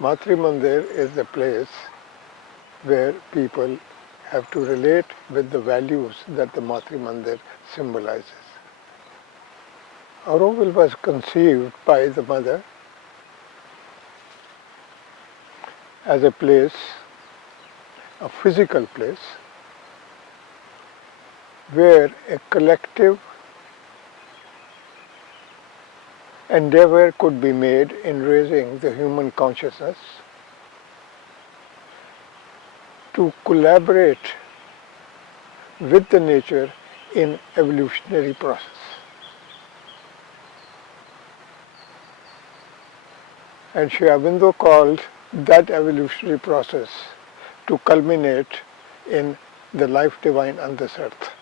Matri Mandir is the place where people have to relate with the values that the Matri Mandir symbolizes. Auroville was conceived by the mother as a place, a physical place, where a collective endeavor could be made in raising the human consciousness to collaborate with the nature in evolutionary process. And Sri Aurobindo called that evolutionary process to culminate in the life divine on this earth.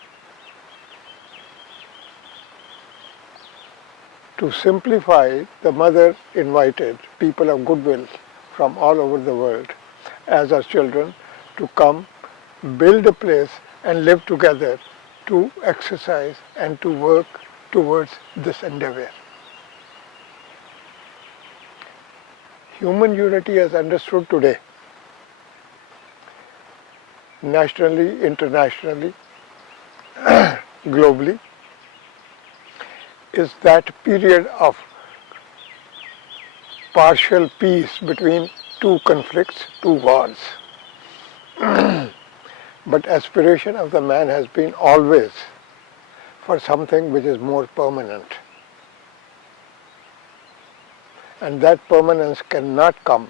To simplify, the mother invited people of goodwill from all over the world as her children to come, build a place and live together to exercise and to work towards this endeavor. Human unity as understood today, nationally, internationally, globally, is that period of partial peace between two conflicts, two wars. But aspiration of the man has been always for something which is more permanent. And that permanence cannot come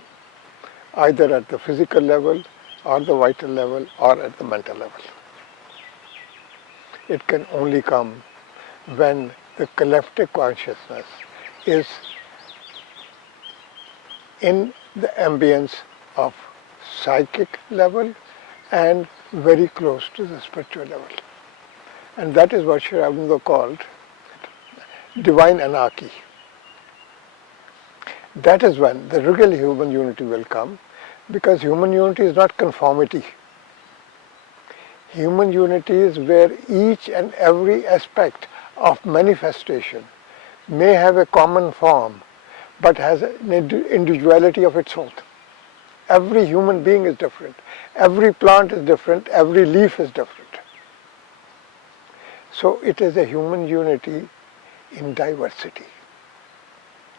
either at the physical level or the vital level or at the mental level. It can only come when the collective consciousness is in the ambience of psychic level and very close to the spiritual level. And that is what Sri Aurobindo called divine anarchy. That is when the real human unity will come, because human unity is not conformity. Human unity is where each and every aspect of manifestation may have a common form but has an individuality of its own. Every human being is different. Every plant is different. Every leaf is different. So it is a human unity in diversity.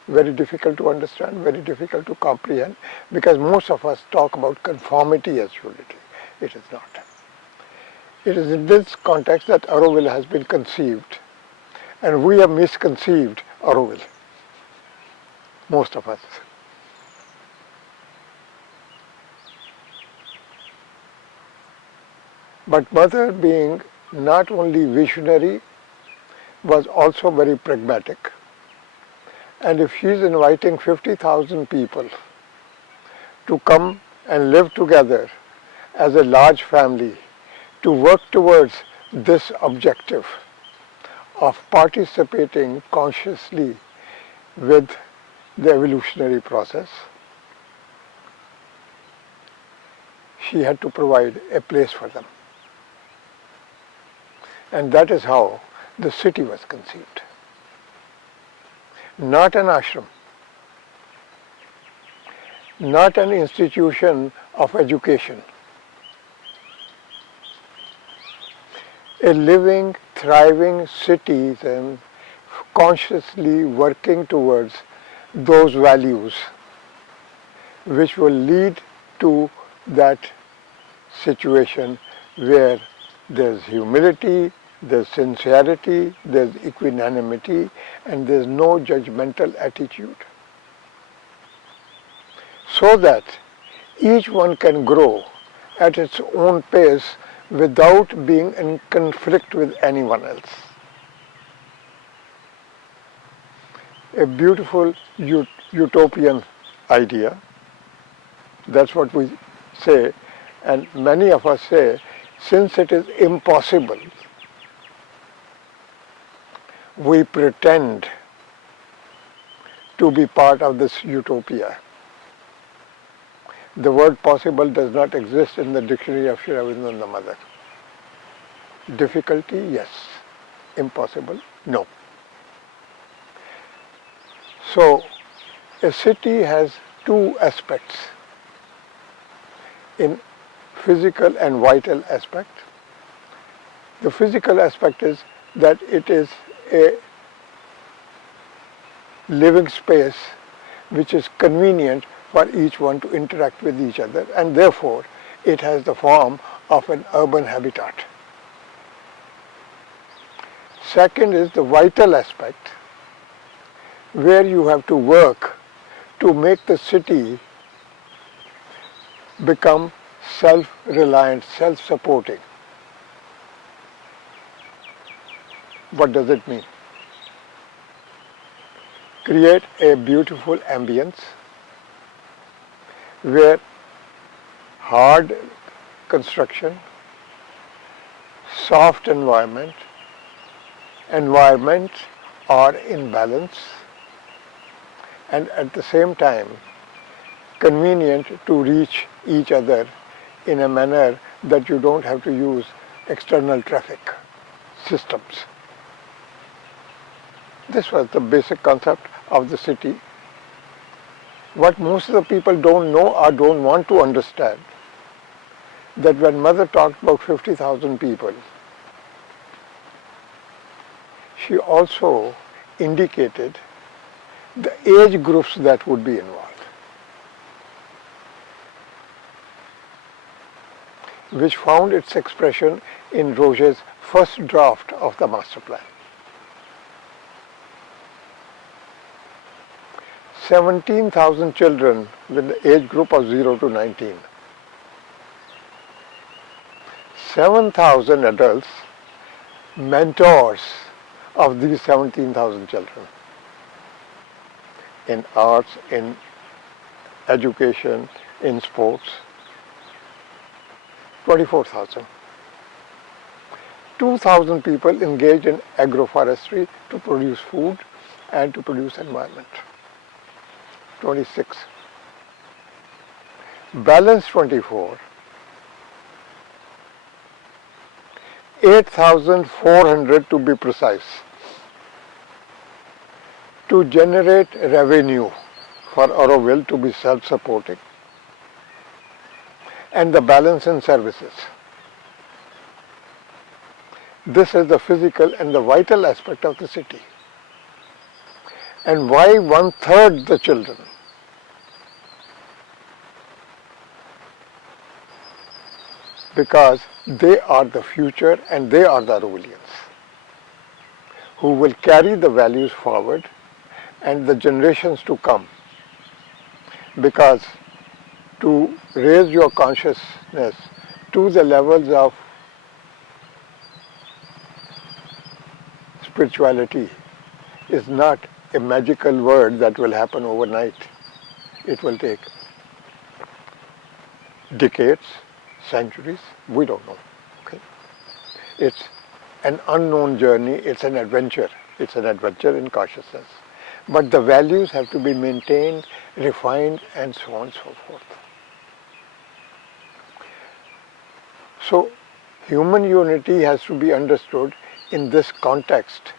Very difficult to understand, very difficult to comprehend, because most of us talk about conformity as unity. It is not. It is in this context that Auroville has been conceived, and we have misconceived Auroville, most of us. But mother, being not only visionary, was also very pragmatic. And if she is inviting 50,000 people to come and live together as a large family to work towards this objective of participating consciously with the evolutionary process, she had to provide a place for them. And that is how the city was conceived. Not an ashram, not an institution of education. A living, thriving city and consciously working towards those values which will lead to that situation where there's humility, there's sincerity, there's equanimity, and there's no judgmental attitude. So that each one can grow at its own pace without being in conflict with anyone else. A beautiful utopian idea. That's what we say, and many of us say, since it is impossible, we pretend to be part of this utopia. The word possible does not exist in the dictionary of Sri Aurobindo and the Mother. Difficulty, yes. Impossible, no. So, a city has two aspects in physical and vital aspect. The physical aspect is that it is a living space which is convenient for each one to interact with each other, and therefore it has the form of an urban habitat. Second is the vital aspect, where you have to work to make the city become self-reliant, self-supporting. What does it mean? Create a beautiful ambience where hard construction, soft environments are in balance, and at the same time convenient to reach each other in a manner that you don't have to use external traffic systems. This was the basic concept of the city. What most of the people don't know or don't want to understand, that when Mother talked about 50,000 people, she also indicated the age groups that would be involved, which found its expression in Roget's first draft of the master plan. 17,000 children with the age group of 0 to 19. 7,000 adults, mentors of these 17,000 children in arts, in education, in sports. 24,000. 2,000 people engaged in agroforestry to produce food and to produce environment. 26. Balance 24. 8,400 to be precise, to generate revenue for Auroville to be self-supporting, and the balance in services. This is the physical and the vital aspect of the city. And why 1/3 the children? Because they are the future and they are the Aurovillians who will carry the values forward and the generations to come. Because to raise your consciousness to the levels of spirituality is not a magical word that will happen overnight. It will take decades, centuries, we don't know. Okay? It's an unknown journey, it's an adventure. It's an adventure in consciousness. But the values have to be maintained, refined, and so on and so forth. So, human unity has to be understood in this context.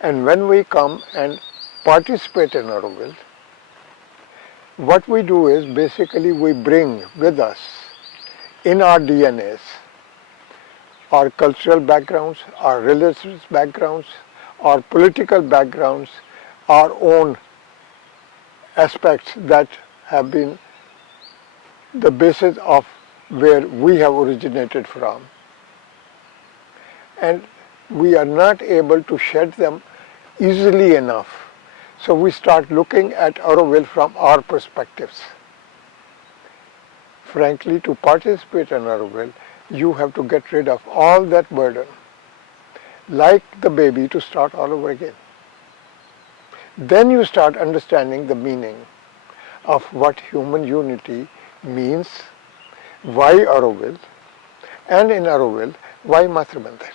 And when we come and participate in Auroville, what we do is basically we bring with us in our DNAs our cultural backgrounds, our religious backgrounds, our political backgrounds, our own aspects that have been the basis of where we have originated from. And we are not able to shed them easily enough. So we start looking at Auroville from our perspectives. Frankly, to participate in Auroville, you have to get rid of all that burden, like the baby, to start all over again. Then you start understanding the meaning of what human unity means, why Auroville, and in Auroville, why Matra Mandir.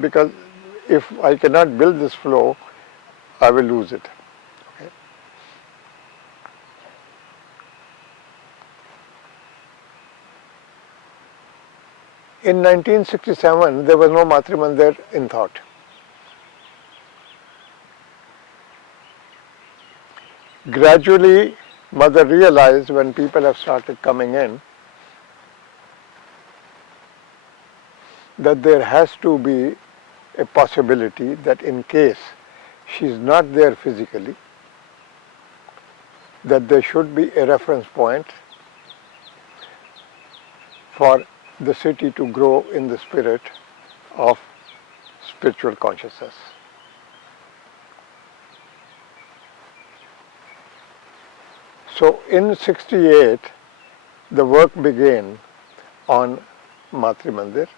Because if I cannot build this flow, I will lose it. Okay? In 1967, there was no Matra Mandir in thought. Gradually, mother realized when people have started coming in that there has to be a possibility that in case she is not there physically, that there should be a reference point for the city to grow in the spirit of spiritual consciousness. So in 68, the work began on Matri Mandir.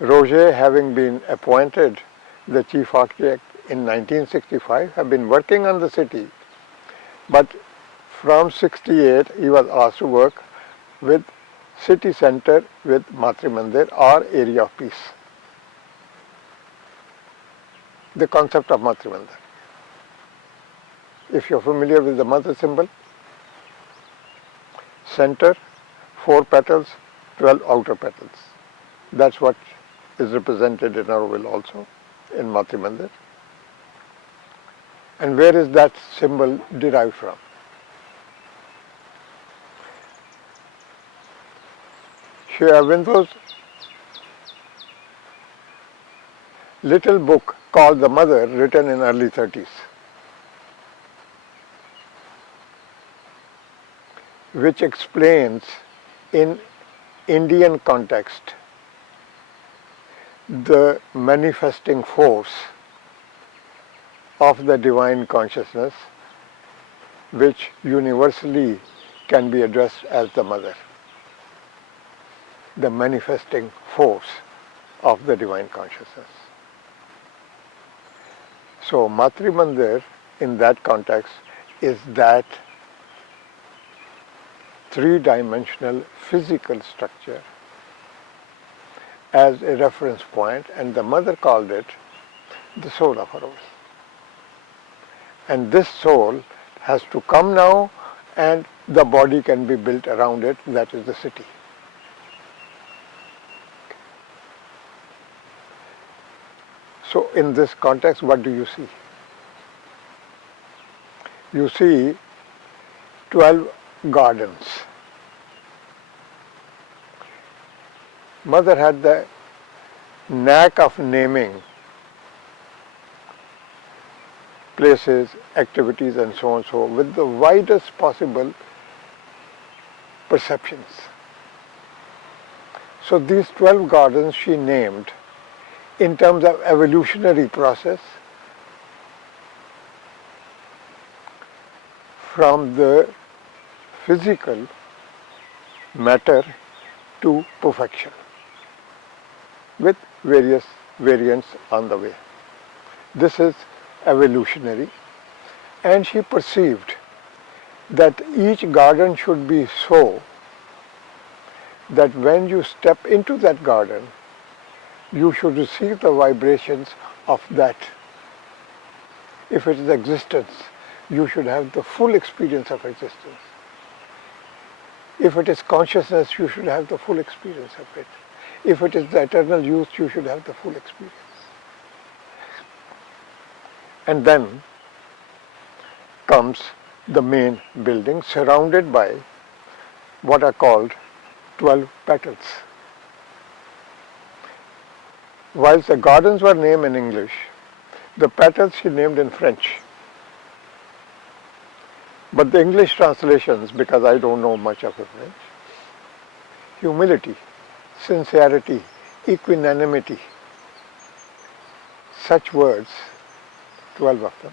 Roger, having been appointed the chief architect in 1965, have been working on the city, but from 68 he was asked to work with city center with Matri Mandir or area of peace. The concept of Matri Mandir. If you're familiar with the mother symbol, center, 4 petals, 12 outer petals. That's what is represented in Auroville also, in Matri Mandir. And where is that symbol derived from? Sri Aurobindo's little book called The Mother, written in early 30s, which explains in Indian context the manifesting force of the divine consciousness, which universally can be addressed as the mother. The manifesting force of the divine consciousness. So Matri Mandir in that context is that three-dimensional physical structure as a reference point, and the mother called it the soul of Auroville. And this soul has to come now, and the body can be built around it, that is the city. So in this context, what do you see? You see 12 gardens. Mother had the knack of naming places, activities and so on so with the widest possible perceptions. So these 12 gardens she named in terms of evolutionary process from the physical matter to perfection, with various variants on the way. This is evolutionary, and she perceived that each garden should be so that when you step into that garden, you should receive the vibrations of that. If it is existence, you should have the full experience of existence. If it is consciousness, you should have the full experience of it. If it is the eternal youth, you should have the full experience. And then comes the main building surrounded by what are called 12 petals. Whilst the gardens were named in English, the petals she named in French. But the English translations, because I don't know much of the French, humility, sincerity, equanimity, such words, 12 of them.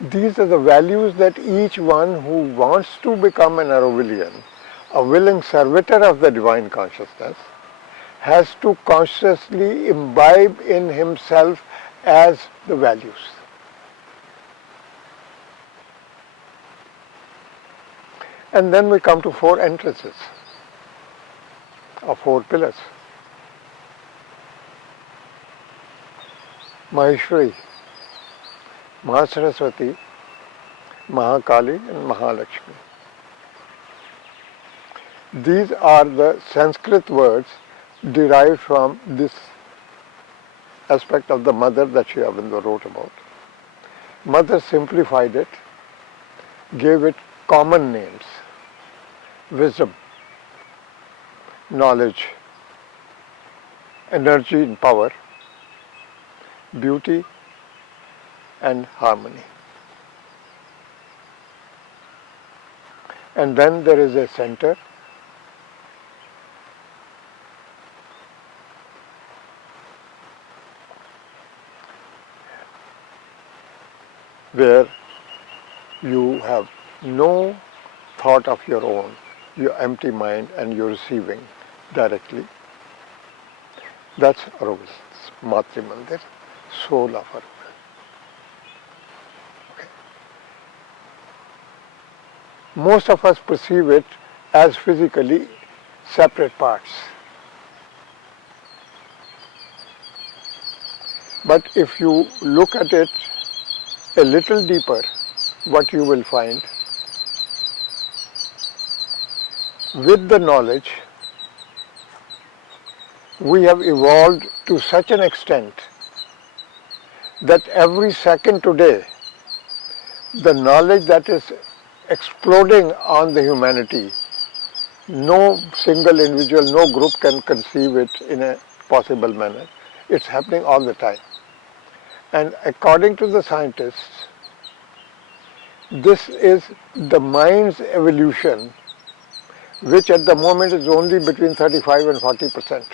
These are the values that each one who wants to become an Aurovillian, a willing servitor of the divine consciousness, has to consciously imbibe in himself as the values. And then we come to 4 entrances, or 4 pillars. Maheshwari, Mahasaraswati, Mahakali and Mahalakshmi. These are the Sanskrit words derived from this aspect of the mother that Sri Aurobindo wrote about. Mother simplified it, gave it common names: wisdom, knowledge, energy and power, beauty and harmony. And then there is a center where you have no thought of your own, your empty mind, and you're receiving directly. That's Auroville's Matri Mandir, soul of Auroville. Okay. Most of us perceive it as physically separate parts. But if you look at it a little deeper, what you will find, with the knowledge, we have evolved to such an extent that every second today, the knowledge that is exploding on the humanity, no single individual, no group can conceive it in a possible manner. It's happening all the time. And according to the scientists, this is the mind's evolution, which at the moment is only between 35 and 40%.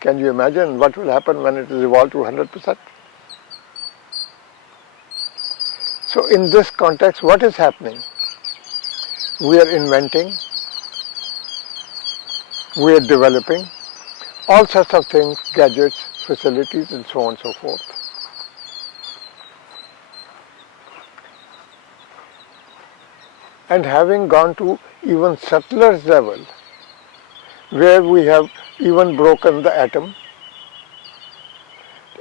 Can you imagine what will happen when it is evolved to 100%? So in this context, what is happening? We are inventing, we are developing all sorts of things, gadgets, facilities, and so on and so forth. And having gone to even subtler level, where we have even broken the atom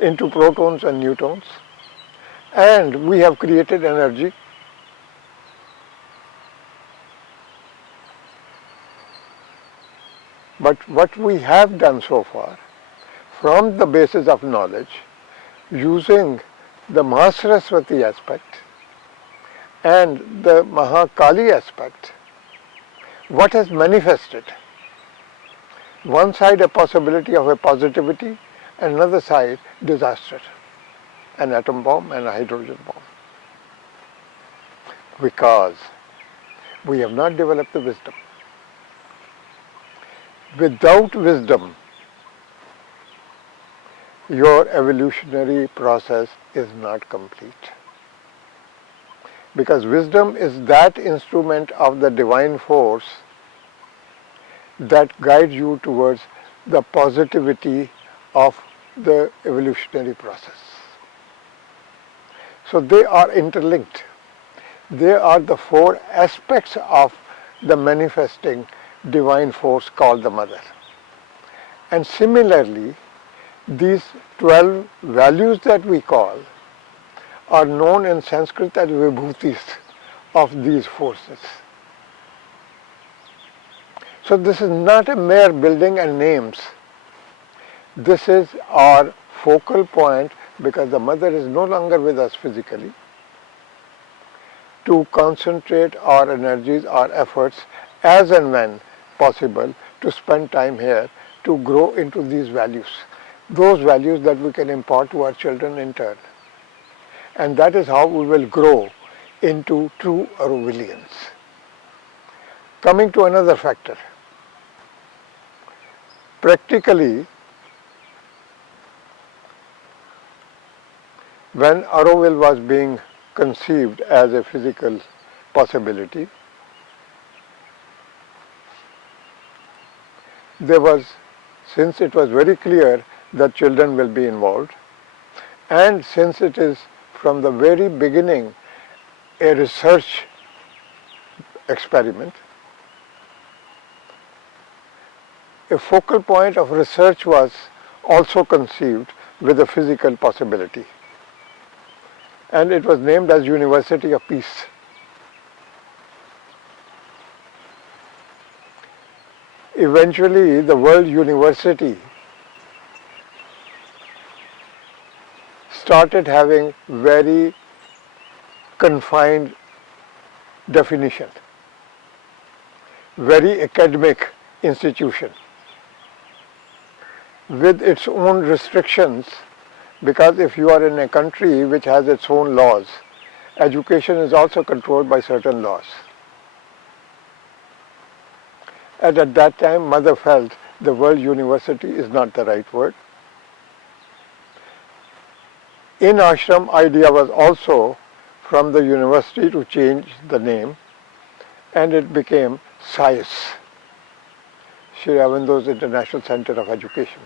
into protons and neutrons, and we have created energy. But what we have done so far, from the basis of knowledge, using the Mahasaraswati aspect and the Mahakali aspect, what has manifested? One side a possibility of a positivity, and another side disaster, an atom bomb and a hydrogen bomb. Because we have not developed the wisdom. Without wisdom, your evolutionary process is not complete. Because wisdom is that instrument of the divine force that guides you towards the positivity of the evolutionary process. So they are interlinked. They are the four aspects of the manifesting divine force called the mother. And similarly, these 12 values that we call are known in Sanskrit as vibhutis of these forces. So this is not a mere building and names. This is our focal point, because the mother is no longer with us physically, to concentrate our energies, our efforts, as and when possible, to spend time here, to grow into these values. Those values that we can impart to our children in turn. And that is how we will grow into true Aurovillians. Coming to another factor. Practically, when Auroville was being conceived as a physical possibility, there was, since it was very clear that children will be involved, and since it is from the very beginning a research experiment, a focal point of research was also conceived with a physical possibility. And it was named as University of Peace. Eventually, the World University started having very confined definition, very academic institution with its own restrictions, because if you are in a country which has its own laws, education is also controlled by certain laws. And at that time, mother felt the word university is not the right word. In ashram, idea was also from the university to change the name, and it became SAIS, Sri Aurobindo's International Center of Education.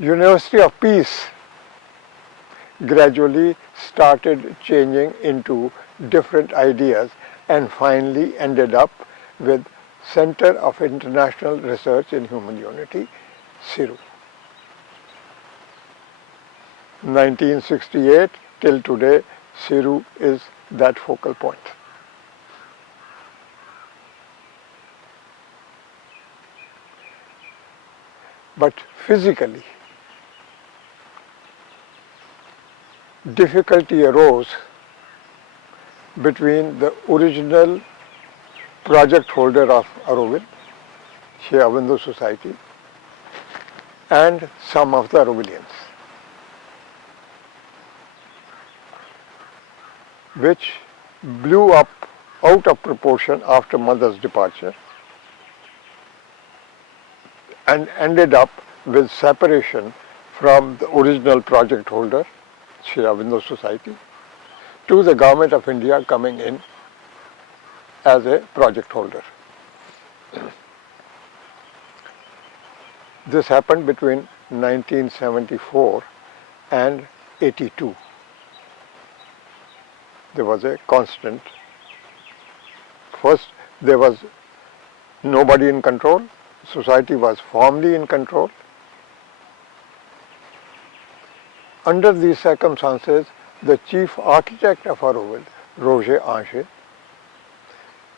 University of Peace gradually started changing into different ideas and finally ended up with Center of International Research in Human Unity, CIRU. 1968 till today, CIRU is that focal point. But physically, difficulty arose between the original project holder of Auroville, Sri Aurobindo Society, and some of the Aurovillians, which blew up out of proportion after mother's departure and ended up with separation from the original project holder, Sri Aurobindo Society, to the Government of India coming in as a project holder. This happened between 1974 and 82. There was a constant. First, there was nobody in control. Society was formally in control. Under these circumstances, the chief architect of Auroville, Roger Ange,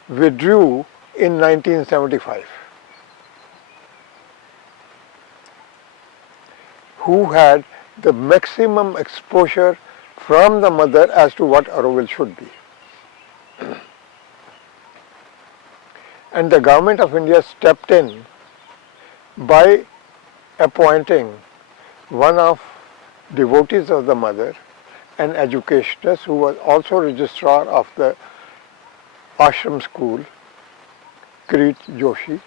withdrew in 1975. Who had the maximum exposure from the mother as to what Auroville should be. And the Government of India stepped in by appointing one of devotees of the mother, an educationist who was also registrar of the ashram school, Kirit Joshi,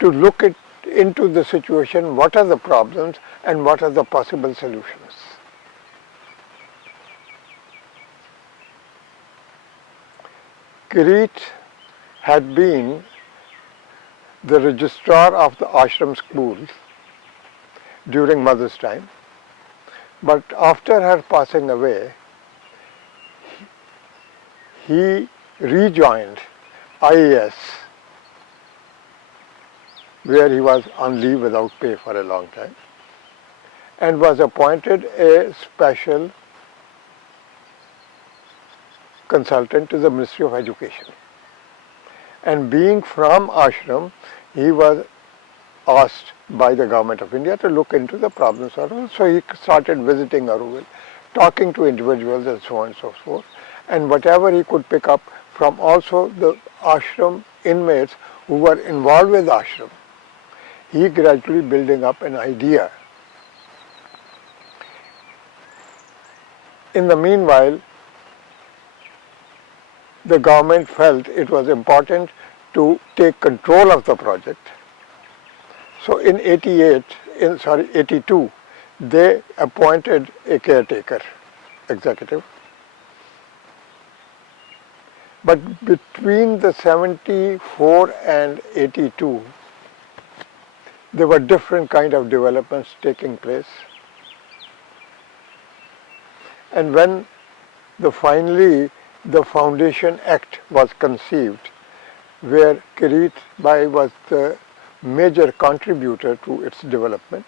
to look into the situation, what are the problems and what are the possible solutions. Kirit had been the registrar of the ashram school during mother's time, but after her passing away, he rejoined IAS, where he was on leave without pay for a long time, and was appointed a special consultant to the Ministry of Education. And being from ashram, he was asked by the Government of India to look into the problems of Auroville. So he started visiting Auroville, talking to individuals and so on and so forth, and whatever he could pick up from also the ashram inmates who were involved with ashram, he gradually building up an idea. In the meanwhile, the government felt it was important to take control of the project. So in 82, they appointed a caretaker executive. But between the 74 and 82, there were different kind of developments taking place. And when finally the Foundation Act was conceived, where Kirit Bhai was the major contributor to its development,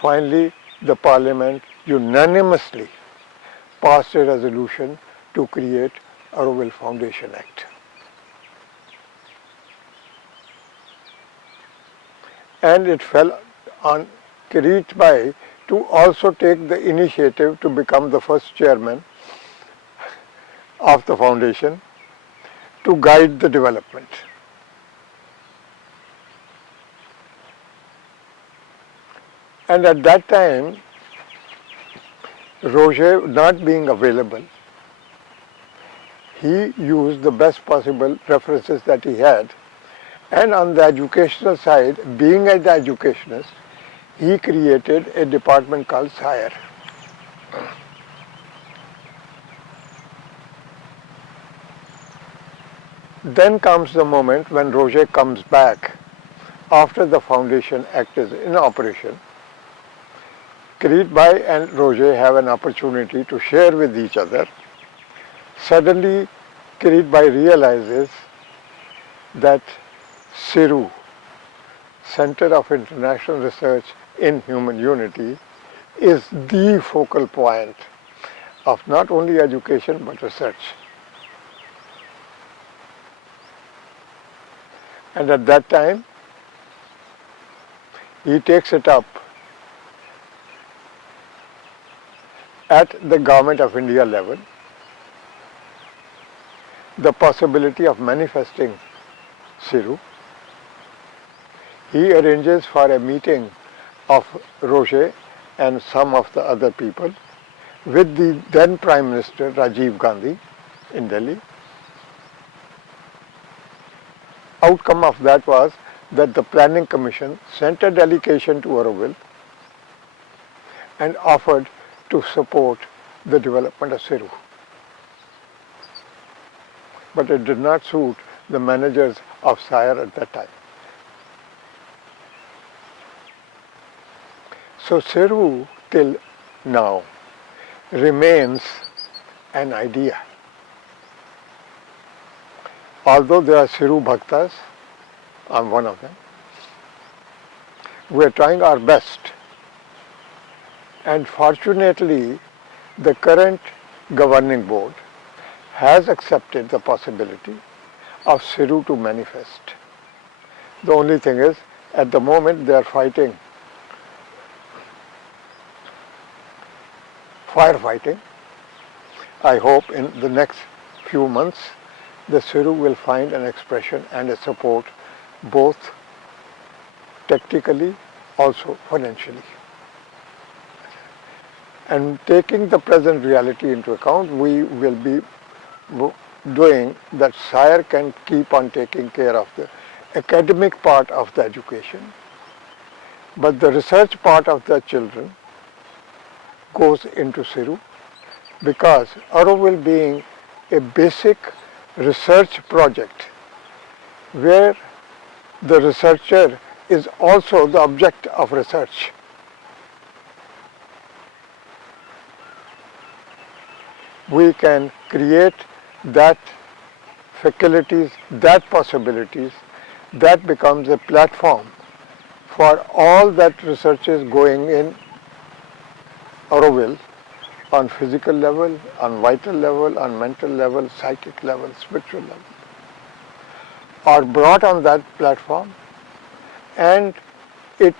finally the Parliament unanimously passed a resolution to create Auroville Foundation Act. and it fell on Kirit Bhai to also take the initiative to become the first chairman of the foundation to guide the development. And at that time, Roger not being available, he used the best possible references that he had, and on the educational side, being an educationist, he created a department called SIRE. Then comes the moment when Roger comes back after the foundation act is in operation. Kirit Bhai and Roger have an opportunity to share with each other. Suddenly, Kirit Bhai realizes that CIRU, Center of International Research in Human Unity, is the focal point of not only education but research. And at that time, he takes it up at the Government of India level, the possibility of manifesting CIRU. He arranges for a meeting of Roger and some of the other people with the then Prime Minister Rajiv Gandhi in Delhi. Outcome of that was that the Planning Commission sent a delegation to Auroville and offered to support the development of CIRU. But it did not suit the managers of SIRE at that time. So CIRU till now remains an idea. Although there are CIRU Bhaktas, I'm one of them, we are trying our best. And fortunately, the current governing board has accepted the possibility of CIRU to manifest. The only thing is, at the moment they are firefighting. I hope in the next few months the CIRU will find an expression and a support both tactically, also financially. And taking the present reality into account, we will be doing that SIRE can keep on taking care of the academic part of the education, but the research part of the children goes into CIRU, because Auroville being a basic research project where the researcher is also the object of research. We can create that faculties, that possibilities, that becomes a platform for all that research is going in Auroville on physical level, on vital level, on mental level, psychic level, spiritual level, are brought on that platform, and it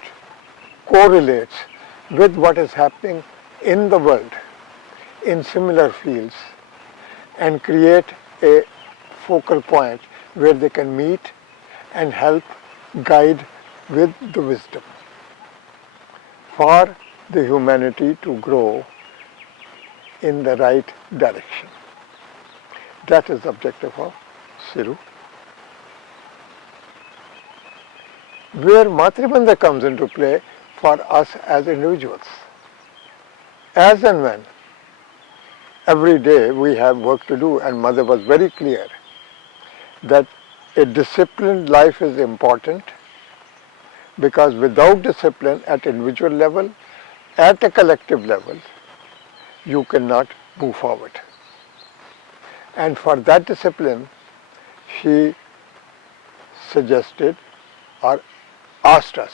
correlates with what is happening in the world in similar fields and create a focal point where they can meet and help guide with the wisdom for the humanity to grow in the right direction. That is the objective of CIRU. Where Matribandha comes into play for us as individuals. As and when, every day we have work to do, and Mother was very clear that a disciplined life is important, because without discipline at individual level, at a collective level, you cannot move forward. And for that discipline, she suggested or asked us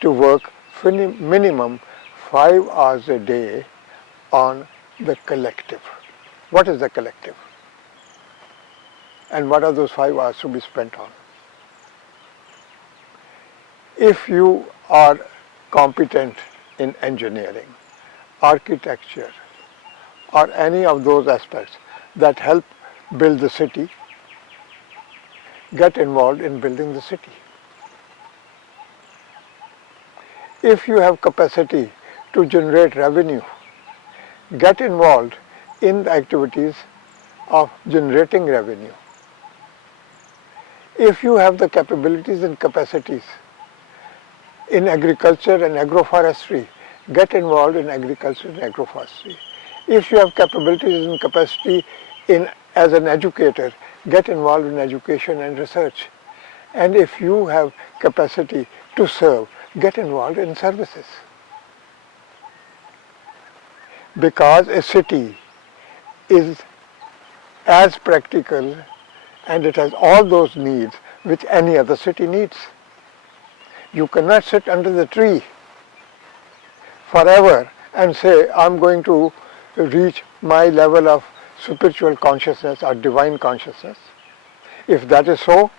to work minimum 5 hours a day on the collective. What is the collective? And what are those 5 hours to be spent on? If you are competent in engineering, architecture, or any of those aspects that help build the city, get involved in building the city. If you have capacity to generate revenue, get involved in the activities of generating revenue. If you have the capabilities and capacities in agriculture and agroforestry, get involved in agriculture and agroforestry. If you have capabilities and capacity as an educator, get involved in education and research. And if you have capacity to serve, get involved in services. Because a city is as practical and it has all those needs which any other city needs. You cannot sit under the tree forever and say, I'm going to reach my level of spiritual consciousness or divine consciousness. If that is so,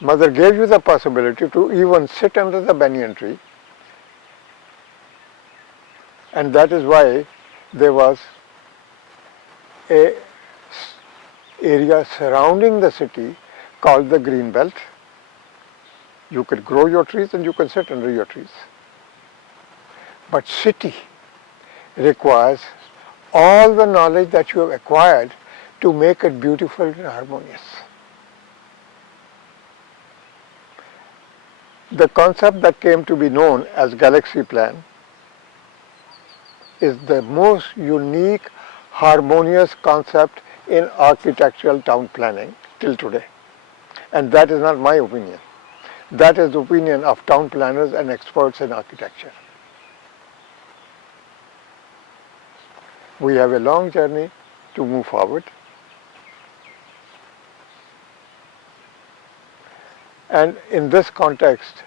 Mother gave you the possibility to even sit under the banyan tree, and that is why there was an area surrounding the city called the green belt. You could grow your trees and you can sit under your trees. But city requires all the knowledge that you have acquired to make it beautiful and harmonious. The concept that came to be known as galaxy plan is the most unique, harmonious concept in architectural town planning till today. And that is not my opinion. That is the opinion of town planners and experts in architecture. We have a long journey to move forward. And in this context,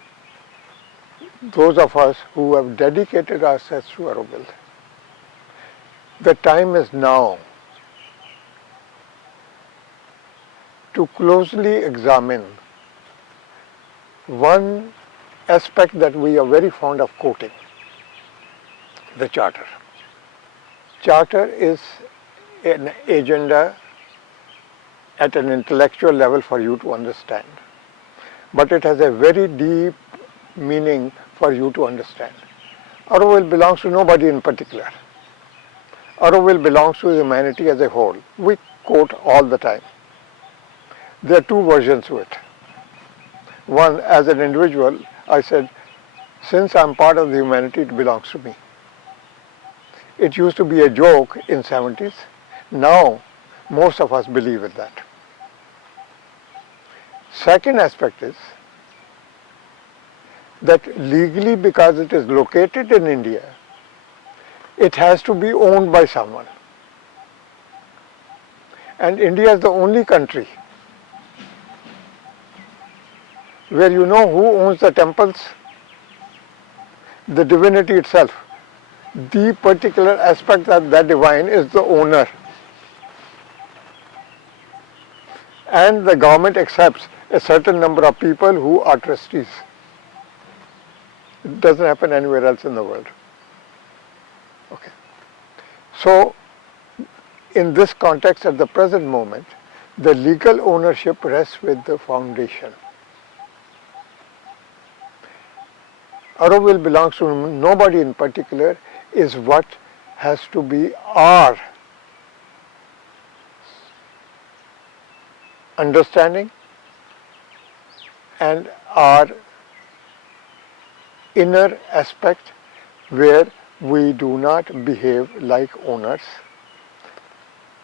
those of us who have dedicated ourselves to Auroville, the time is now to closely examine one aspect that we are very fond of quoting, the Charter. Charter is an agenda at an intellectual level for you to understand, but it has a very deep meaning for you to understand. Auroville belongs to nobody in particular. Auroville belongs to humanity as a whole. We quote all the time. There are two versions to it. One, as an individual, I said, since I'm part of the humanity, it belongs to me. It used to be a joke in 70s. Now, most of us believe in that. Second aspect is that legally, because it is located in India, it has to be owned by someone. And India is the only country where you know who owns the temples? The divinity itself. The particular aspect of that divine is the owner. And the government accepts a certain number of people who are trustees. It doesn't happen anywhere else in the world. Okay. So, in this context, at the present moment, the legal ownership rests with the foundation. Auroville belongs to nobody in particular, is what has to be our understanding and our inner aspect where we do not behave like owners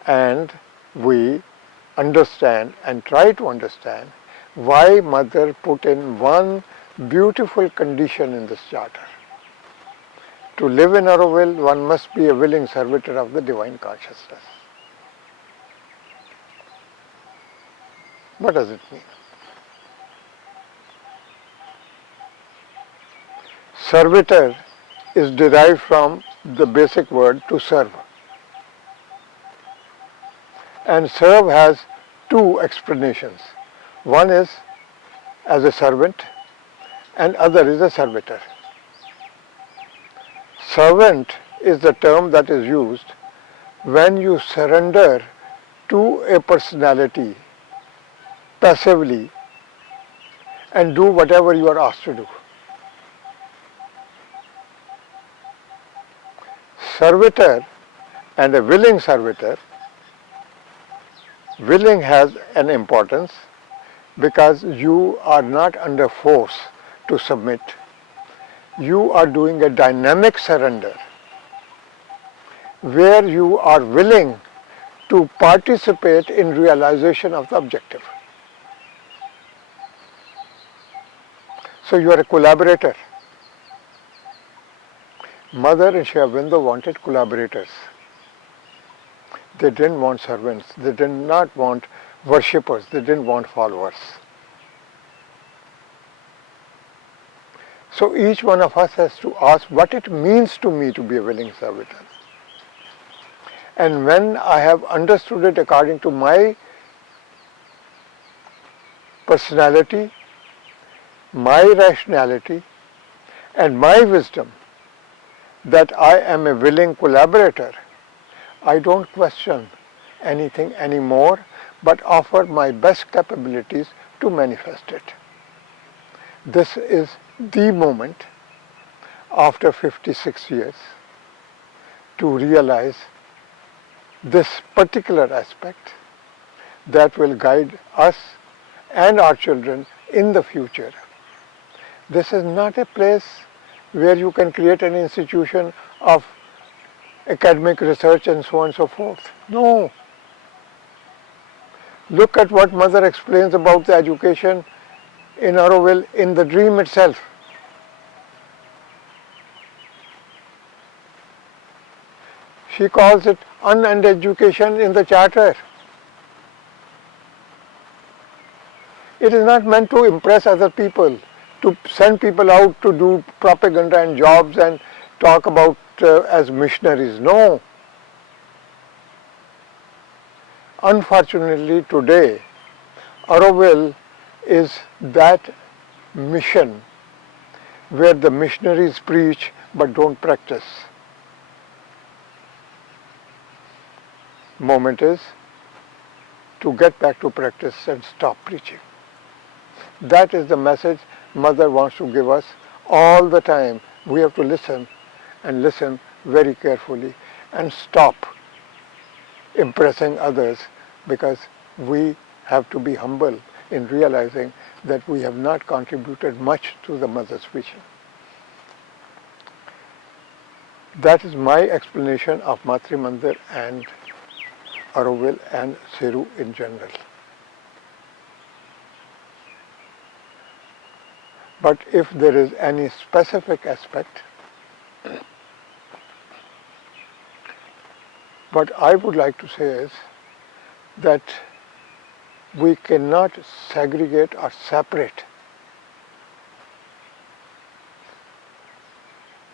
and we understand and try to understand why Mother put in one beautiful condition in this charter. To live in Auroville, one must be a willing servitor of the divine consciousness. What does it mean? Servitor is derived from the basic word to serve. And serve has two explanations. One is as a servant and other is a servitor. Servant is the term that is used when you surrender to a personality passively and do whatever you are asked to do. Servitor and a willing servitor, willing has an importance because you are not under force to submit. You are doing a dynamic surrender where you are willing to participate in realization of the objective. So you are a collaborator. Mother and Sri Aurobindo wanted collaborators. They didn't want servants. They did not want worshippers. They didn't want followers. So each one of us has to ask what it means to me to be a willing servitor. And when I have understood it according to my personality, my rationality, and my wisdom, that I am a willing collaborator, I don't question anything anymore, but offer my best capabilities to manifest it. This is the moment after 56 years to realize this particular aspect that will guide us and our children in the future. This is not a place where you can create an institution of academic research and so on and so forth. No. Look at what Mother explains about the education in Auroville in the dream itself. She calls it unearned education in the charter. It is not meant to impress other people, to send people out to do propaganda and jobs and talk about as missionaries. No. Unfortunately today, Auroville is that mission where the missionaries preach but don't practice. Moment is to get back to practice and stop preaching. That is the message Mother wants to give us all the time. We have to listen and listen very carefully and stop impressing others, because we have to be humble in realizing that we have not contributed much to the Mother's vision. That is my explanation of Matri Mandir and Auroville and Seru in general. But if there is any specific aspect, what I would like to say is that we cannot segregate or separate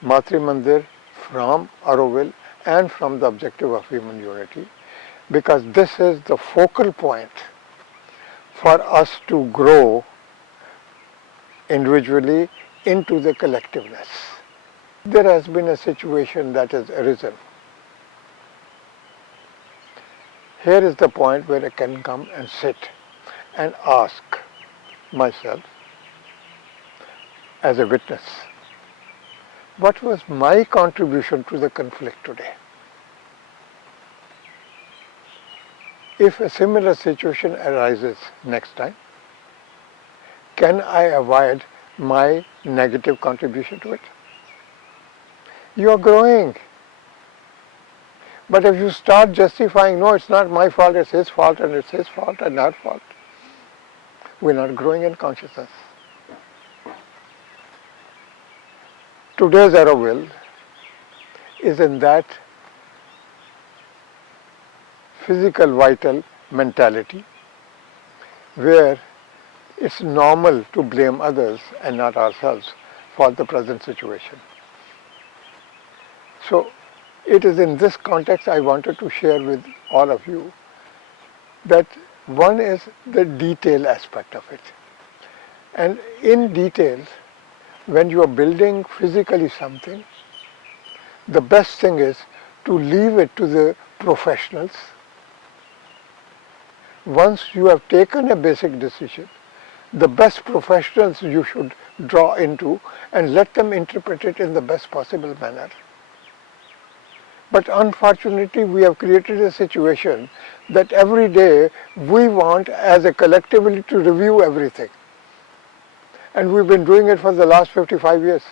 Matri Mandir from Auroville and from the objective of human unity, because this is the focal point for us to grow individually into the collectiveness. There has been a situation that has arisen. Here is the point where I can come and sit and ask myself as a witness, what was my contribution to the conflict today? If a similar situation arises next time, can I avoid my negative contribution to it? You are growing. But if you start justifying, no, it's not my fault, it's his fault, and it's his fault and our fault, we're not growing in consciousness. Today's Auroville is in that physical vital mentality where it's normal to blame others and not ourselves for the present situation. So it is in this context I wanted to share with all of you that One is the detail aspect of it. And in detail, when you are building physically something, the best thing is to leave it to the professionals. Once you have taken a basic decision, the best professionals you should draw into and let them interpret it in the best possible manner. But unfortunately, we have created a situation that every day we want as a collectivity to review everything. And we've been doing it for the last 55 years.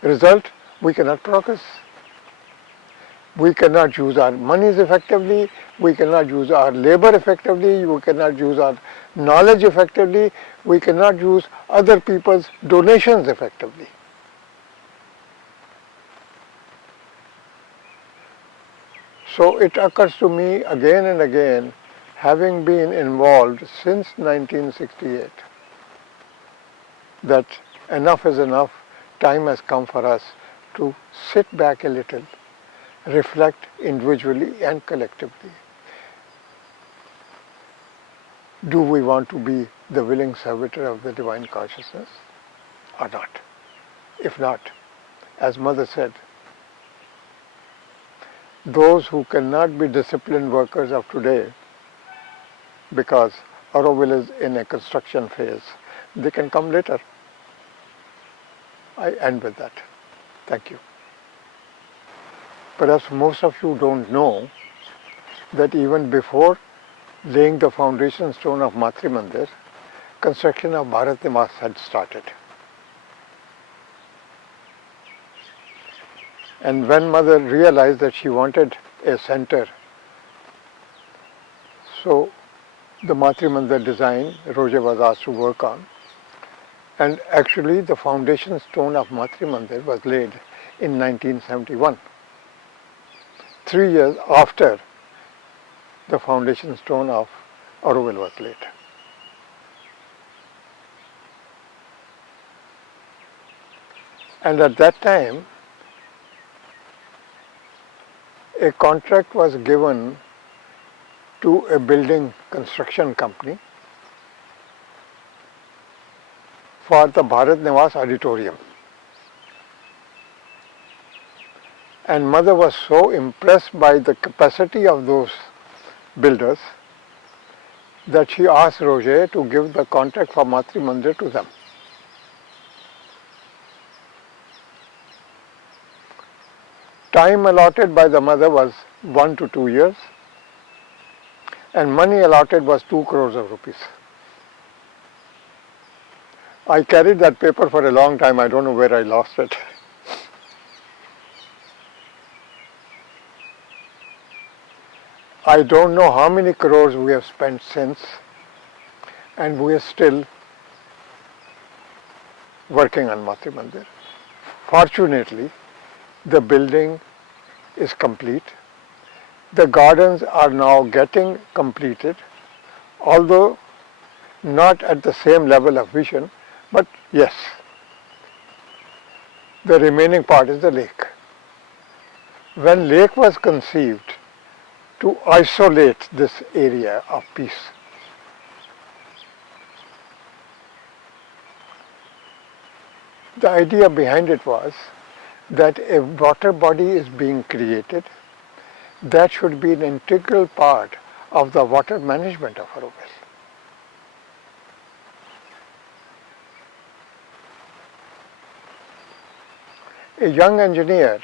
Result, we cannot progress. We cannot use our monies effectively, we cannot use our labor effectively, we cannot use our knowledge effectively, we cannot use other people's donations effectively. So it occurs to me again and again, having been involved since 1968, that enough is enough, time has come for us to sit back a little, reflect individually and collectively. Do we want to be the willing servitor of the divine consciousness or not? If not, as Mother said, those who cannot be disciplined workers of today because Auroville is in a construction phase, they can come later. I end with that. Thank you. Perhaps most of you don't know that even before laying the foundation stone of Matri Mandir, construction of Bharat Niwas had started. And when Mother realized that she wanted a center, so the Matri Mandir design Roger was asked to work on. And actually the foundation stone of Matri Mandir was laid in 1971. 3 years after the foundation stone of Auroville was laid. And at that time, a contract was given to a building construction company for the Bharat Niwas auditorium. And Mother was so impressed by the capacity of those builders that she asked Roger to give the contract for Matri Mandir to them. Time allotted by the Mother was 1 to 2 years and money allotted was 2 crores of rupees. I carried that paper for a long time, I don't know where I lost it. I don't know how many crores we have spent since, and we are still working on Matri Mandir. Fortunately, the building is complete. The gardens are now getting completed, although not at the same level of vision, but yes, the remaining part is the lake. When lake was conceived to isolate this area of peace, the idea behind it was that a water body is being created that should be an integral part of the water management of Auroville. A young engineer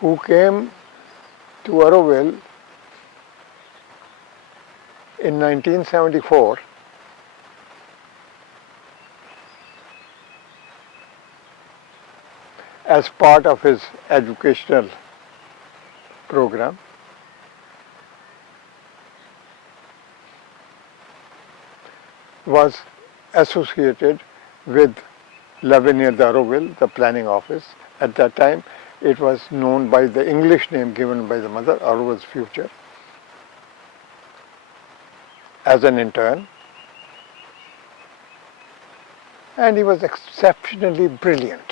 who came to Auroville in 1974 as part of his educational program, was associated with Lavinier d'Auroville, the planning office. At that time, it was known by the English name given by the Mother, Auroville's Future, as an intern. And he was exceptionally brilliant.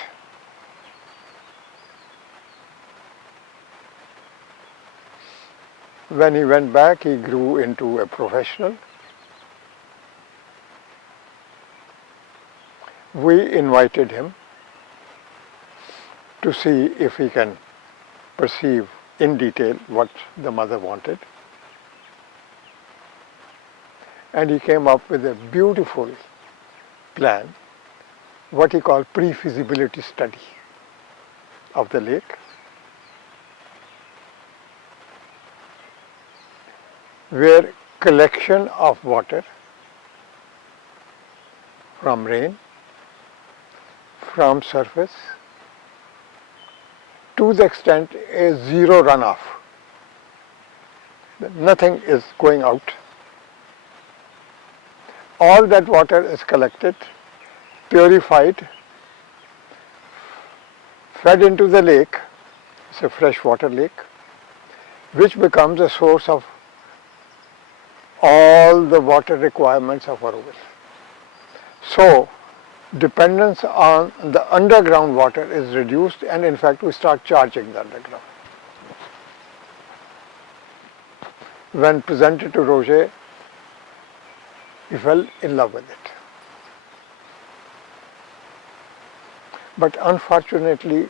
When he went back, he grew into a professional. We invited him to see if he can perceive in detail what the mother wanted. And he came up with a beautiful plan, what he called pre-feasibility study of the lake, where collection of water from rain, from surface, to the extent is zero runoff. Nothing is going out. All that water is collected, purified, fed into the lake. It's a freshwater lake, which becomes a source of all the water requirements of Auroville. So, dependence on the underground water is reduced, and in fact we start charging the underground. When presented to Roger, he fell in love with it. But unfortunately,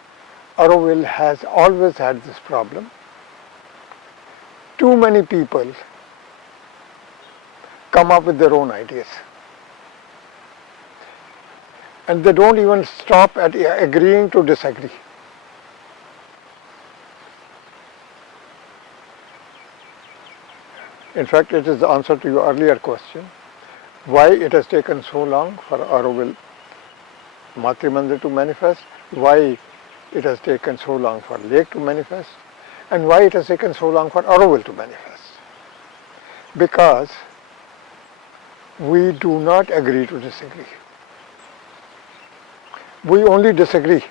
Auroville has always had this problem. Too many people come up with their own ideas. And they don't even stop at agreeing to disagree. In fact, it is the answer to your earlier question, why it has taken so long for Auroville Matri Mandir to manifest, why it has taken so long for lake to manifest, and why it has taken so long for Auroville to manifest. Because we do not agree to disagree. We only disagree.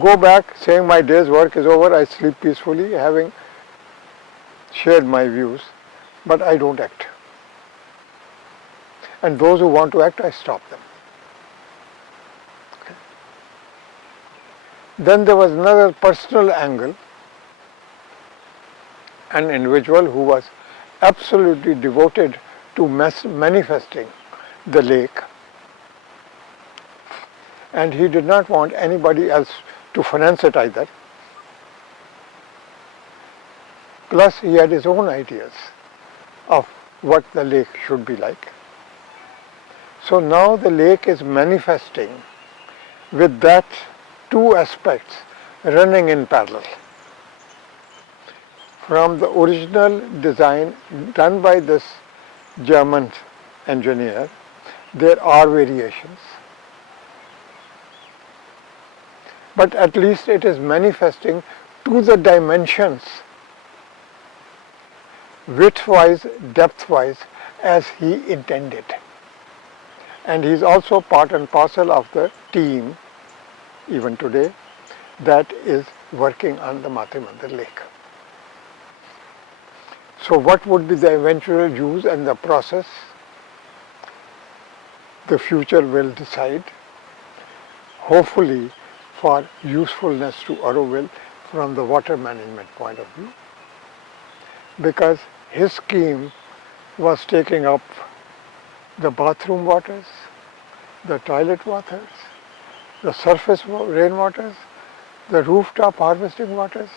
Go back saying my day's work is over, I sleep peacefully, having shared my views, but I don't act. And those who want to act, I stop them. Okay. Then there was another personal angle, an individual who was absolutely devoted to manifesting the lake, and he did not want anybody else to finance it either. Plus he had his own ideas of what the lake should be like. So now the lake is manifesting with that two aspects running in parallel. From the original design done by this German engineer, there are variations. But at least it is manifesting to the dimensions, width-wise, depth-wise, as he intended. And he is also part and parcel of the team, even today, that is working on the Matri Mandir lake. So what would be the eventual use and the process? The future will decide, hopefully for usefulness to Auroville from the water management point of view, because his scheme was taking up the bathroom waters, the toilet waters, the surface rainwaters, the rooftop harvesting waters,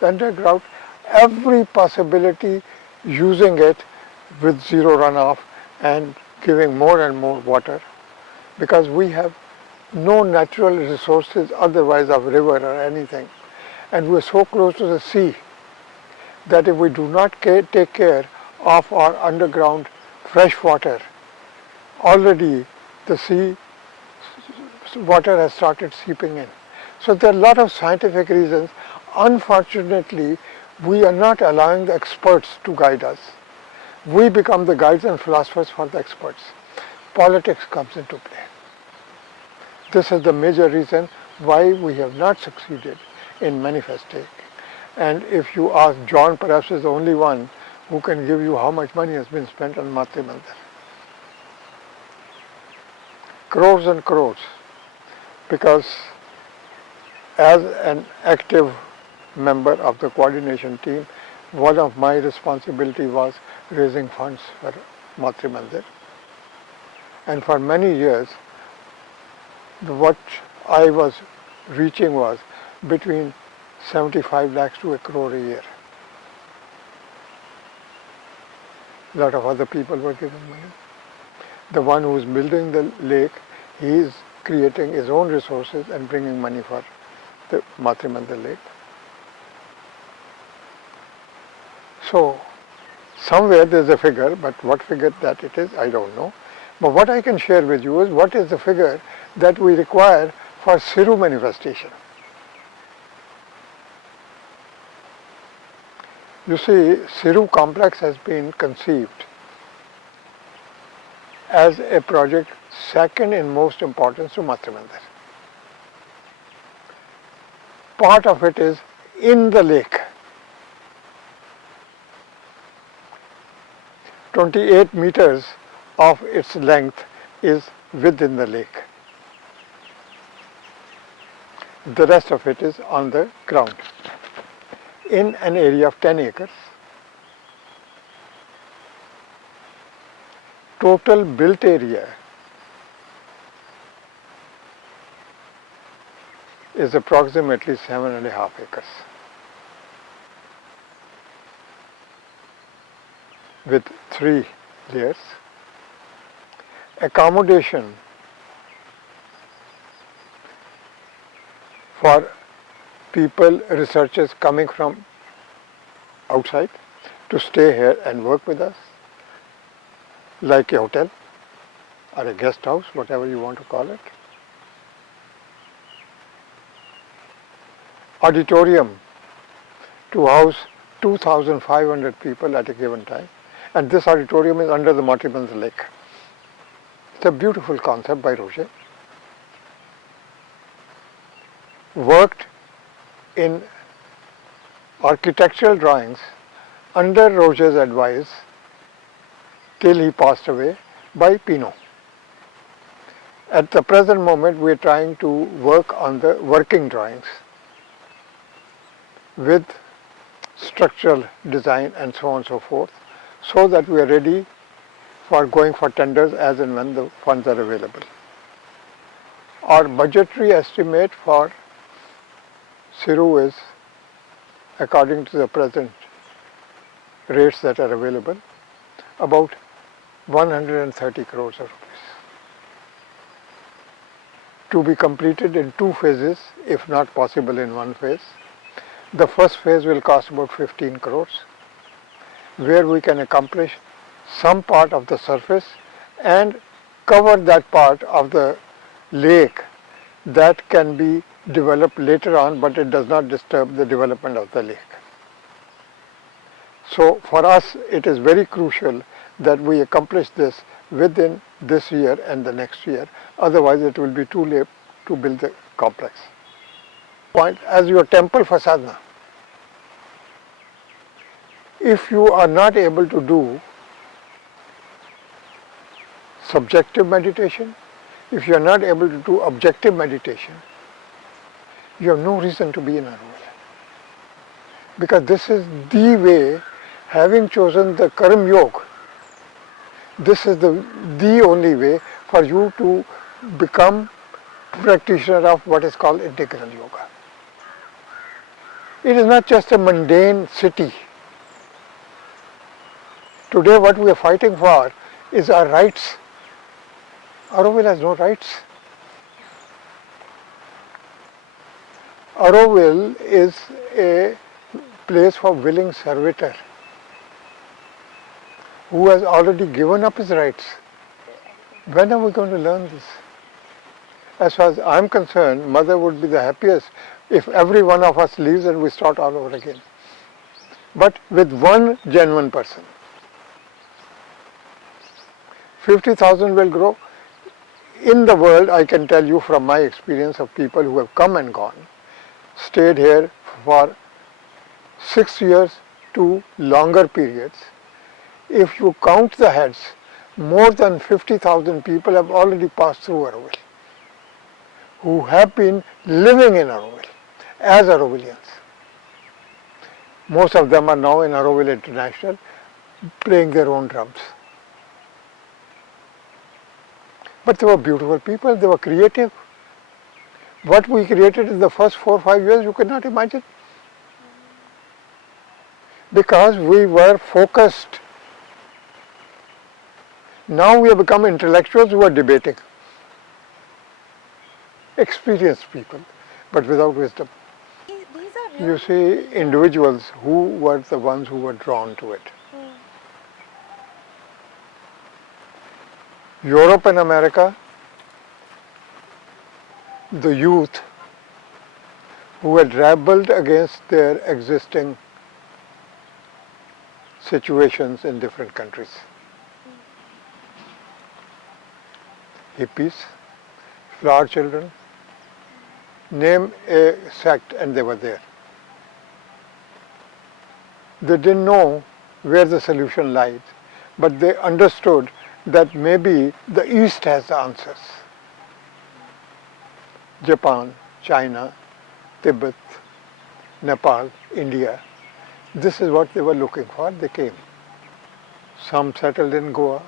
the underground, every possibility, using it with zero runoff and giving more and more water, because we have no natural resources otherwise of river or anything, and we are so close to the sea that if we do not take care of our underground fresh water, already the sea water has started seeping in. So there are a lot of scientific reasons. Unfortunately, we are not allowing the experts to guide us. We become the guides and philosophers for the experts. Politics comes into play. This is the major reason why we have not succeeded in manifesting. And if you ask John, perhaps is the only one who can give you how much money has been spent on Matri Mandir. Crores and crores. Because as an active member of the coordination team, one of my responsibility was raising funds for Matri Mandir. And for many years, what I was reaching was between 75 lakhs to a crore a year. A lot of other people were giving money. The one who is building the lake, he is creating his own resources and bringing money for the Matri Mandir lake. So, somewhere there is a figure, but what figure that it is, I don't know. But what I can share with you is what is the figure that we require for Siru manifestation. You see, Siru complex has been conceived as a project second in most importance to Matri Mandir. Part of it is in the lake. 28 meters of its length is within the lake. The rest of it is on the ground in an area of 10 acres. Total built area is approximately 7.5 acres with 3 layers. Accommodation for people, researchers coming from outside to stay here and work with us, like a hotel or a guest house, whatever you want to call it. Auditorium to house 2,500 people at a given time, and this auditorium is under the Matri Mandir lake. It's a beautiful concept by Roger. Worked in architectural drawings under Roger's advice till he passed away by Pino. At the present moment, we are trying to work on the working drawings with structural design and so on and so forth, so that we are ready for going for tenders as and when the funds are available. Our budgetary estimate for Siru is, according to the present rates that are available, about 130 crores of rupees. To be completed in 2 phases, if not possible in 1 phase. The first phase will cost about 15 crores, where we can accomplish some part of the surface and cover that part of the lake that can be developed later on, but it does not disturb the development of the lake. So for us, it is very crucial that we accomplish this within this year and the next year. Otherwise, it will be too late to build the complex. Point as your temple for sadhana. If you are not able to do subjective meditation, if you are not able to do objective meditation, you have no reason to be in Auroville. Because this is the way, having chosen the Karma Yoga, this is the only way for you to become practitioner of what is called integral yoga. It is not just a mundane city. Today what we are fighting for is our rights. Auroville has no rights. Auroville is a place for willing servitor who has already given up his rights. When are we going to learn this? As far as I am concerned, Mother would be the happiest if every one of us leaves and we start all over again. But with one genuine person. 50,000 will grow. In the world, I can tell you from my experience of people who have come and gone, stayed here for 6 years to longer periods. If you count the heads, more than 50,000 people have already passed through Auroville, who have been living in Auroville as Aurovillians. Most of them are now in Auroville International playing their own drums. But they were beautiful people, they were creative. What we created in the first 4 or 5 years, you cannot imagine. Because we were focused. Now we have become intellectuals who are debating. Experienced people, but without wisdom. These are You see, individuals who were the ones who were drawn to it. Europe and America, the youth who had rebelled against their existing situations in different countries. Hippies, flower children, name a sect and they were there. They didn't know where the solution lies, but they understood that maybe the East has the answers. Japan, China, Tibet, Nepal, India. This is what they were looking for. They came. Some settled in Goa,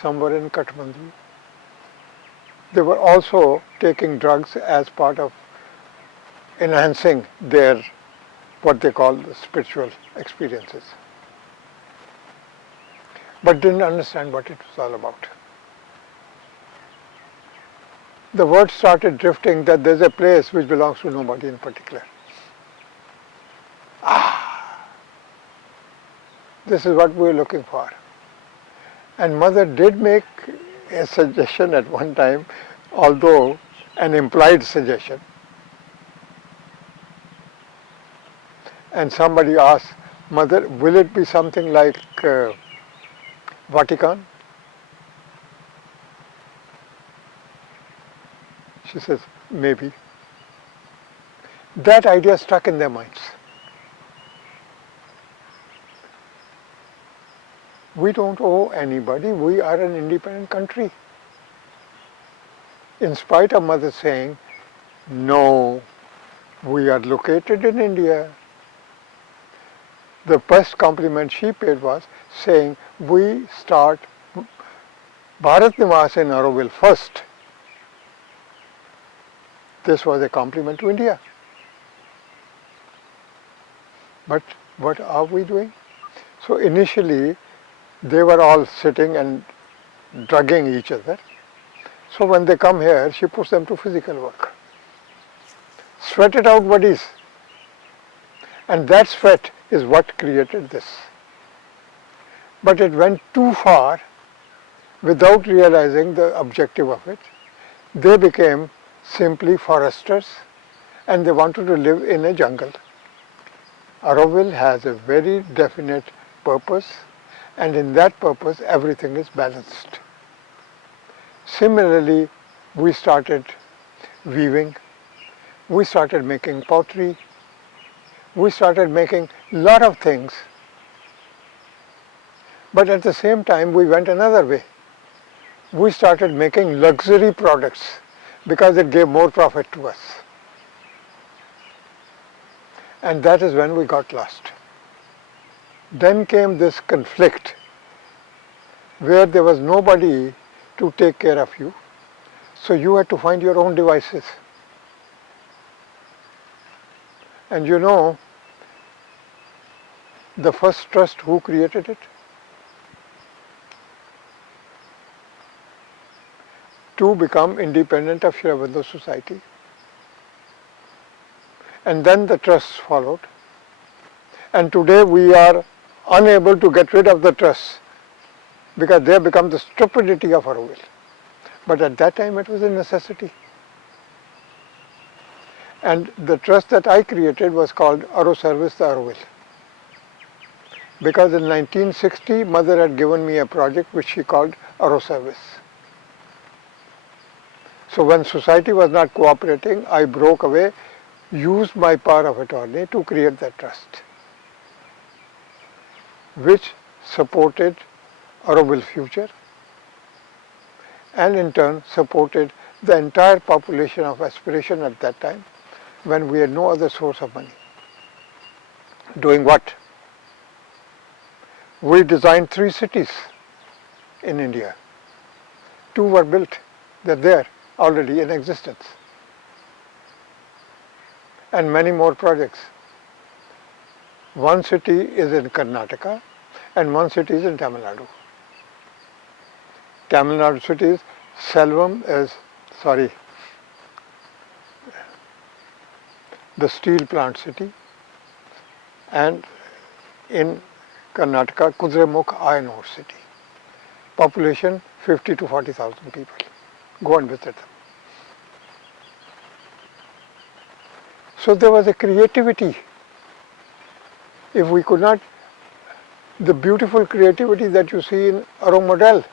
some were in Kathmandu. They were also taking drugs as part of enhancing their, what they call, the spiritual experiences. But didn't understand what it was all about. The word started drifting that there's a place which belongs to nobody in particular. This is what we're looking for. And Mother did make a suggestion at one time, although an implied suggestion. And somebody asked, Mother, will it be something like Vatican? She says, maybe. That idea stuck in their minds. We don't owe anybody, we are an independent country. In spite of Mother saying, no, we are located in India. The best compliment she paid was saying, we start Bharat Niwas in Auroville first. This was a compliment to India. But what are we doing? So initially, they were all sitting and drugging each other. So when they come here, she puts them to physical work. Sweat it out, buddies. And that sweat is what created this. But it went too far without realizing the objective of it. They became simply foresters and they wanted to live in a jungle. Auroville has a very definite purpose, and in that purpose everything is balanced. Similarly, we started weaving, we started making pottery, we started making a lot of things. But at the same time, we went another way. We started making luxury products because it gave more profit to us. And that is when we got lost. Then came this conflict where there was nobody to take care of you, so you had to find your own devices. And you know, the first trust, who created it? To become independent of Sri Aurobindo Society. And then the trusts followed. And today we are unable to get rid of the trusts because they have become the stupidity of Auroville. But at that time it was a necessity. And the trust that I created was called Auro Service the Auroville. Because in 1960, Mother had given me a project which she called Auro Service. So when society was not cooperating, I broke away, used my power of attorney to create that trust, which supported Auroville future and in turn supported the entire population of aspiration at that time when we had no other source of money. Doing what? We designed 3 cities in India. 2 were built. They're there already in existence. And many more projects. 1 city is in Karnataka and 1 city is in Tamil Nadu. Tamil Nadu cities, Selvam is, the steel plant city, and in Karnataka, Kudremukh iron ore city. Population 50 to 40,000 people. Go and visit them. So there was a creativity. If we could not, the beautiful creativity that you see in Auroville.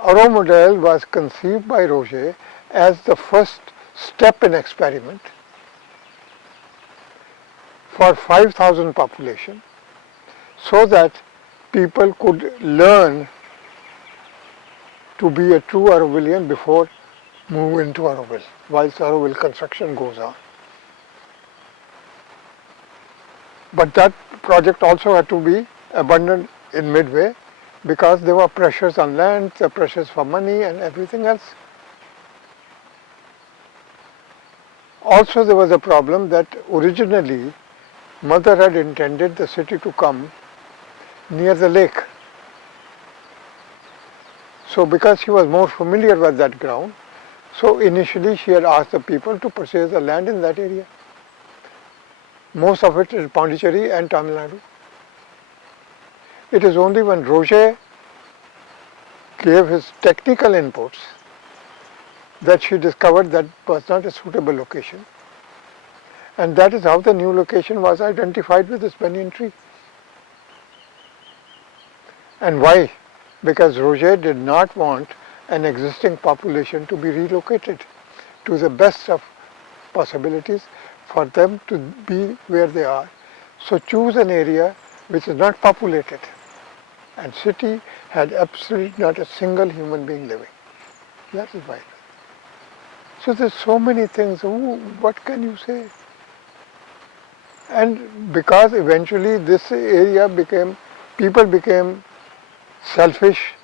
Auroville was conceived by Roger as the first step in experiment for 5,000 population, so that people could learn to be a true Aurovillian before move into Auroville, whilst Auroville construction goes on. But that project also had to be abandoned in midway because there were pressures on land, the pressures for money and everything else. Also there was a problem that originally Mother had intended the city to come near the lake. So because she was more familiar with that ground, so initially she had asked the people to purchase the land in that area. Most of it is Pondicherry and Tamil Nadu. It is only when Roger gave his technical inputs that she discovered that was not a suitable location. And that is how the new location was identified with this banyan tree. And why? Because Roger did not want an existing population to be relocated to the best of possibilities for them to be where they are. So choose an area which is not populated. And city had absolutely not a single human being living. That is why. So there's so many things. What can you say? And because eventually this area people became selfish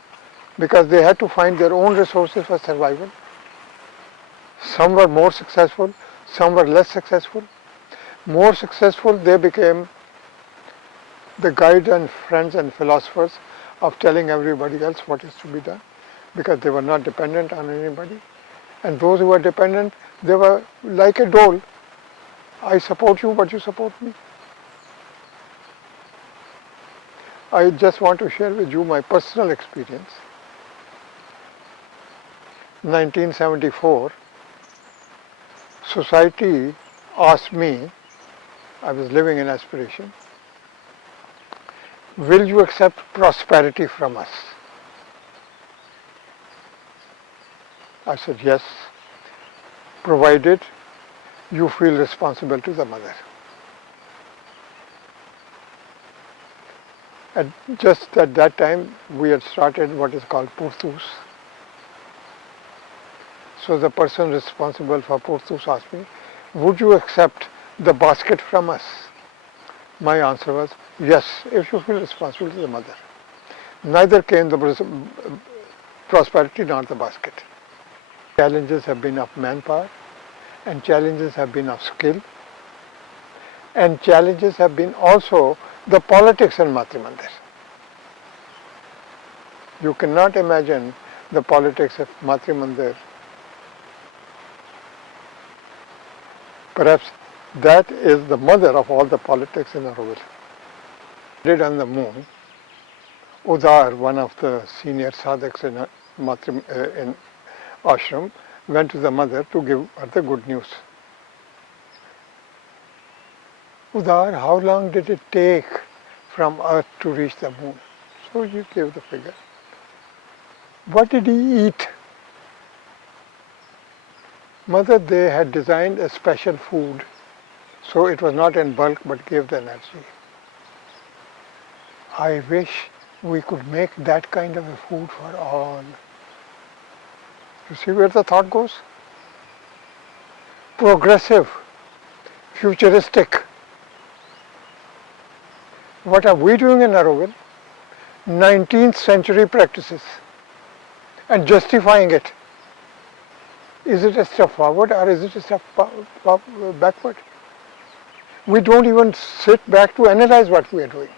because they had to find their own resources for survival. Some were more successful, some were less successful. More successful, they became the guides and friends and philosophers of telling everybody else what is to be done, because they were not dependent on anybody. And those who were dependent, they were like a dole. I support you, but you support me. I just want to share with you my personal experience. 1974, society asked me, I was living in aspiration, will you accept prosperity from us? I said yes, provided you feel responsible to the mother. And just at that time, we had started what is called Purtus. So the person responsible for Purtus asked me, would you accept the basket from us? My answer was, yes, if you feel responsible to the mother. Neither came the prosperity nor the basket. Challenges have been of manpower, and challenges have been of skill, and challenges have been also the politics in Matri Mandir. You cannot imagine the politics of Matri Mandir. Perhaps that is the mother of all the politics in Auroville. Did on the moon, Udar, one of the senior sadhaks in in ashram, went to the mother to give her the good news. Udar, how long did it take from Earth to reach the moon? So you gave the figure. What did he eat? Mother, they had designed a special food, so it was not in bulk but gave the energy. I wish we could make that kind of a food for all. You see where the thought goes? Progressive, futuristic. What are we doing in Auroville? 19th century practices and justifying it. Is it a step forward or is it a step backward? We don't even sit back to analyze what we are doing.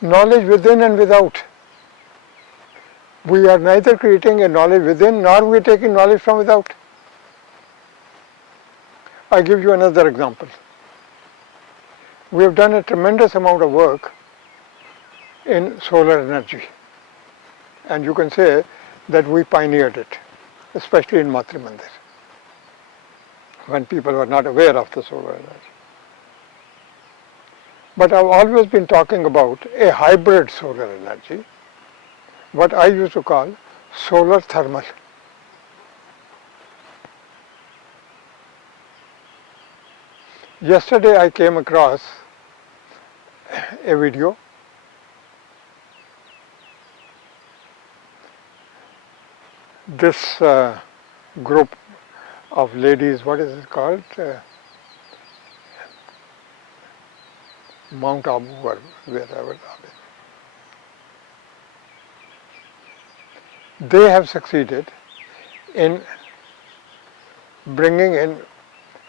Knowledge within and without. We are neither creating a knowledge within nor we are taking knowledge from without. I give you another example. We have done a tremendous amount of work in solar energy. And you can say that we pioneered it, especially in Matri Mandir, when people were not aware of the solar energy. But I've always been talking about a hybrid solar energy, what I used to call solar thermal. Yesterday I came across a video this group of ladies, what is it called? Mount Abu or wherever. They have succeeded in bringing in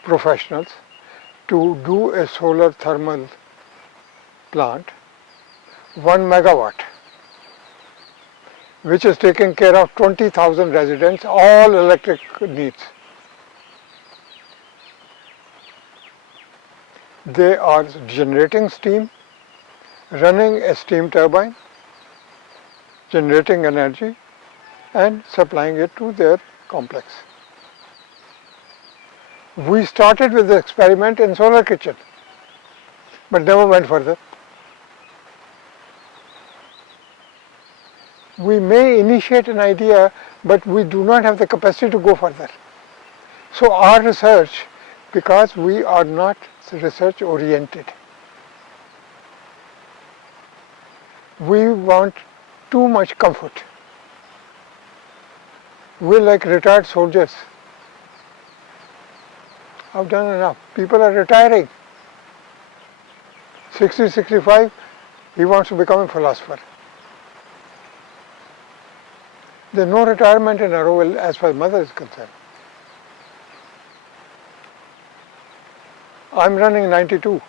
professionals to do a solar thermal plant, 1 megawatt, which is taking care of 20,000 residents, all electric needs. They are generating steam, running a steam turbine, generating energy and supplying it to their complex. We started with the experiment in solar kitchen, but never went further. We may initiate an idea, but we do not have the capacity to go further. So our research, because we are not research oriented, we want too much comfort. We're like retired soldiers. I've done enough. People are retiring. 60, 65, he wants to become a philosopher. There's no retirement in Auroville as far as mother is concerned. I'm running 92.